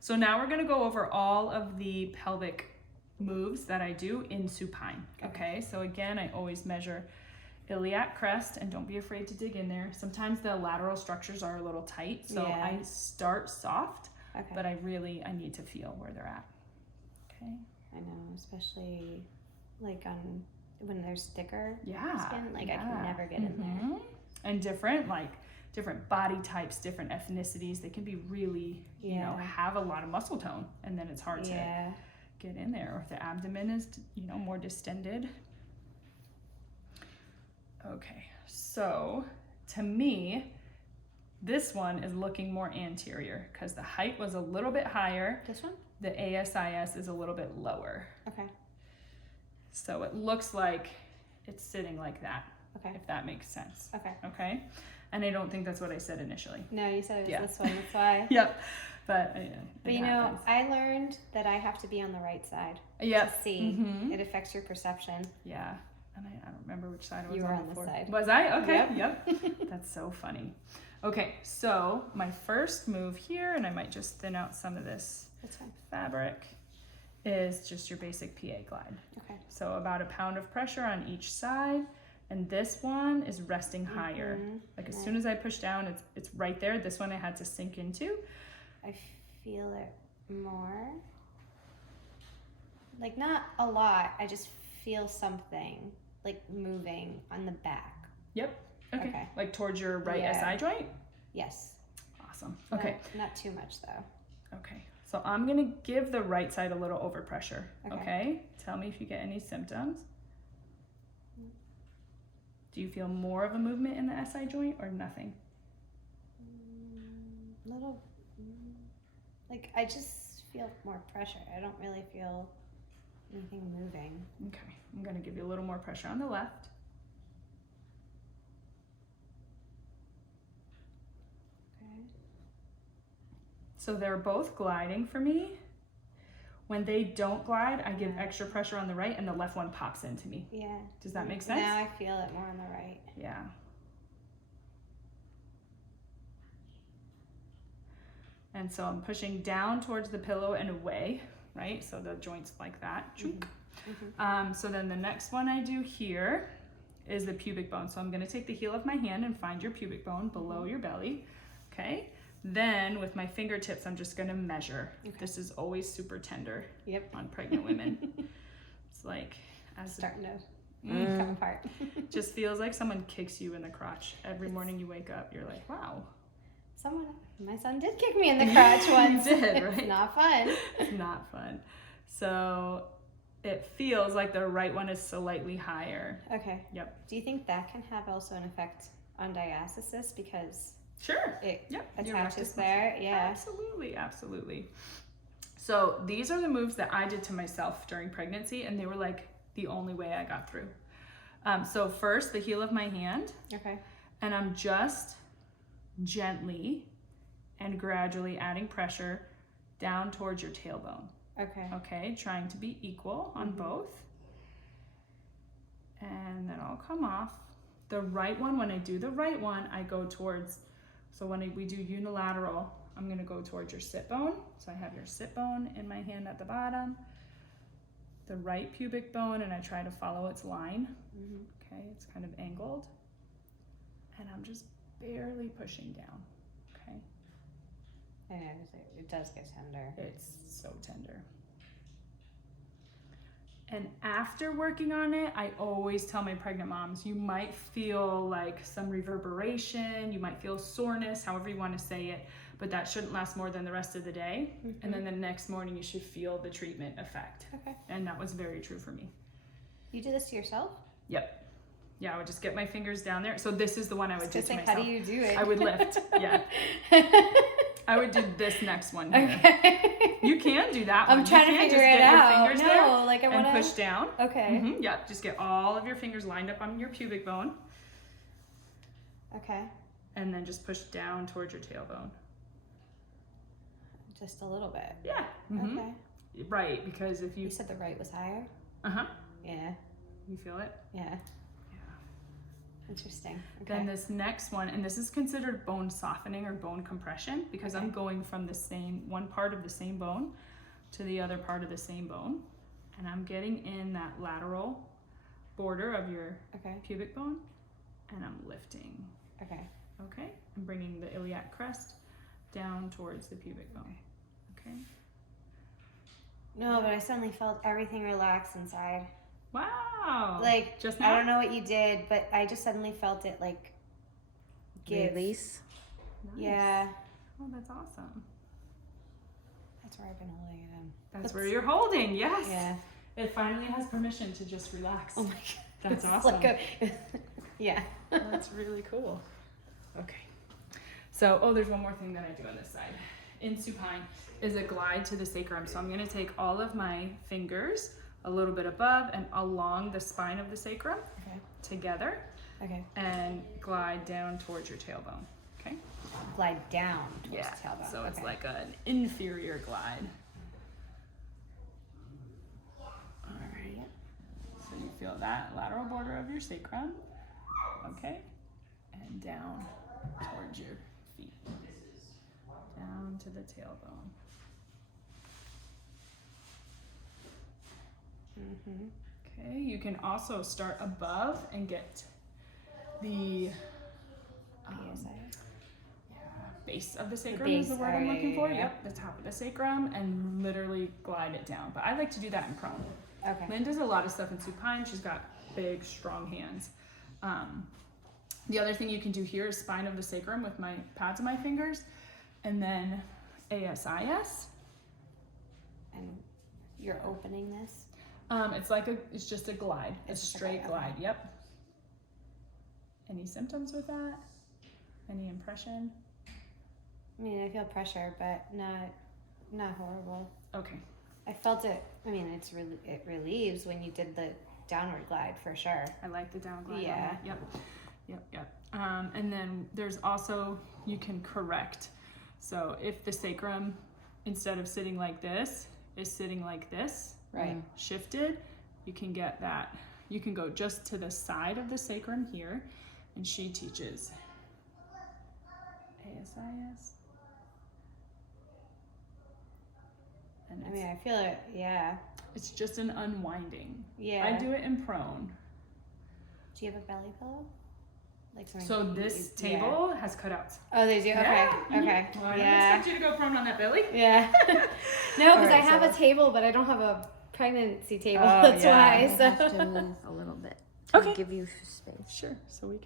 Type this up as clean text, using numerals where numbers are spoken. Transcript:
So now we're gonna go over all of the pelvic moves that I do in supine, okay? So again, I always measure iliac crest, and don't be afraid to dig in there. Sometimes the lateral structures are a little tight, so I start soft, but I need to feel where they're at, okay? I know, especially like on when there's thicker skin, like I can never get in there. And different body types, different ethnicities, they can be really, you know, have a lot of muscle tone, and then it's hard to get in there. Or if the abdomen is, you know, more distended. Okay, so to me, this one is looking more anterior because the height was a little bit higher. This one? The ASIS is a little bit lower. Okay. So it looks like it's sitting like that. Okay. If that makes sense. Okay. Okay. And I don't think that's what I said initially. No, you said it was this one. That's why. Yep. But you know, I learned that I have to be on the right side. To see. It affects your perception. Yeah. And I don't remember which side I was You were on before. this side. Was I? Okay. Yep. That's so funny. Okay, so my first move here, and I might just thin out some of this fabric, is just your basic PA glide. Okay. So about 1 pound of pressure on each side, and this one is resting higher. Like as soon as I push down, it's right there. This one I had to sink into. I feel it more. Like not a lot. I just feel something like moving on the back. Yep. Okay. Like towards your right SI joint? Yes. Awesome. Okay. Not too much though. Okay. So I'm going to give the right side a little overpressure. Okay. Tell me if you get any symptoms. Do you feel more of a movement in the SI joint or nothing? Little, like I just feel more pressure. I don't really feel anything moving. Okay, I'm gonna give you a little more pressure on the left. Okay. So they're both gliding for me. When they don't glide, I give extra pressure on the right and the left one pops into me. Yeah. Does that make sense? Now I feel it more on the right. Yeah. And so I'm pushing down towards the pillow and away, right? So the joint's like that. So then the next one I do here is the pubic bone. So I'm gonna take the heel of my hand and find your pubic bone below your belly, okay? Then with my fingertips, I'm just gonna measure. This is always super tender on pregnant women. It's like starting to come apart. Just feels like someone kicks you in the crotch. Every morning you wake up, you're like, wow. My son did kick me in the crotch once. He did, right? It's not fun. It's not fun. So it feels like the right one is slightly higher. Okay. Yep. Do you think that can have also an effect on diastasis because it attaches there? Yeah. Absolutely. So these are the moves that I did to myself during pregnancy, and they were like the only way I got through. So first, the heel of my hand. Okay. And I'm just gently and gradually adding pressure down towards your tailbone. Okay, trying to be equal on both. And then I'll come off. The right one, when I do the right one, I go towards, so when we do unilateral, I'm gonna go towards your sit bone. So I have your sit bone in my hand at the bottom, the right pubic bone, and I try to follow its line. Okay, it's kind of angled. And I'm just barely pushing down, okay? I know, it does get tender. It's so tender. And after working on it, I always tell my pregnant moms, you might feel like some reverberation, you might feel soreness, however you want to say it, but that shouldn't last more than the rest of the day. And then the next morning you should feel the treatment effect. Okay. And that was very true for me. You did this to yourself? Yep. Yeah, I would just get my fingers down there. So this is the one I would do to myself. How do you do it? I would lift, yeah. I would do this next one here. Okay. You can do that one. I'm trying to figure it out. Your fingers there and push down. Okay. Yeah, just get all of your fingers lined up on your pubic bone. Okay. And then just push down towards your tailbone. Just a little bit. Yeah. Okay. Right, because if You said the right was higher? Uh-huh. Yeah. You feel it? Yeah. Interesting. Okay. Then this next one, and this is considered bone softening or bone compression because I'm going from the same, one part of the same bone to the other part of the same bone. And I'm getting in that lateral border of your pubic bone and I'm lifting. Okay. Okay? I'm bringing the iliac crest down towards the pubic bone. Okay? No, but I suddenly felt everything relax inside. Wow. Like, just now? I don't know what you did, but I just suddenly felt it like give. Release. Nice. Yeah. Oh, that's awesome. That's where I've been holding it in. That's where you're holding, yes. Yeah. It finally has permission to just relax. Oh my god. That's It's awesome. Yeah. That's really cool. Okay. So, oh, there's one more thing that I do on this side. In supine is a glide to the sacrum. So I'm going to take all of my fingers a little bit above and along the spine of the sacrum together and glide down towards your tailbone. Okay? Glide down towards the tailbone. So it's like an inferior glide. All right. So you feel that lateral border of your sacrum. Okay? And down towards your feet. Down to the tailbone. Okay, you can also start above and get the base of the sacrum is the word I'm looking for. Yep, the top of the sacrum, and literally glide it down. But I like to do that in prone. Okay. Lynn does a lot of stuff in supine. She's got big, strong hands. The other thing you can do here is spine of the sacrum with my pads of my fingers, and then ASIS. And you're opening this? It's just a glide. It's a straight glide. Yep. Any symptoms with that? Any impression? I mean, I feel pressure, but not horrible. Okay. I felt it. I mean, it relieves when you did the downward glide for sure. I like the down glide. Yeah. Yep. And then there's also, you can correct. So if the sacrum, instead of sitting like this, is sitting like this, right, shifted, you can get that. You can go just to the side of the sacrum here, and she teaches ASIS. And I mean, I feel it. Yeah. it's just an unwinding. Yeah. I do it in prone. Do you have a belly pillow? Like something So this table has cutouts. Oh, they do? Okay. Yeah. Okay. Well, I Yeah. don't expect you to go prone on that belly. Yeah. No, because I Alright, have so- a table, but I don't have a pregnancy table. Oh, That's yeah. why. I have So. to move a little bit. Okay. Give you space. Sure. So we can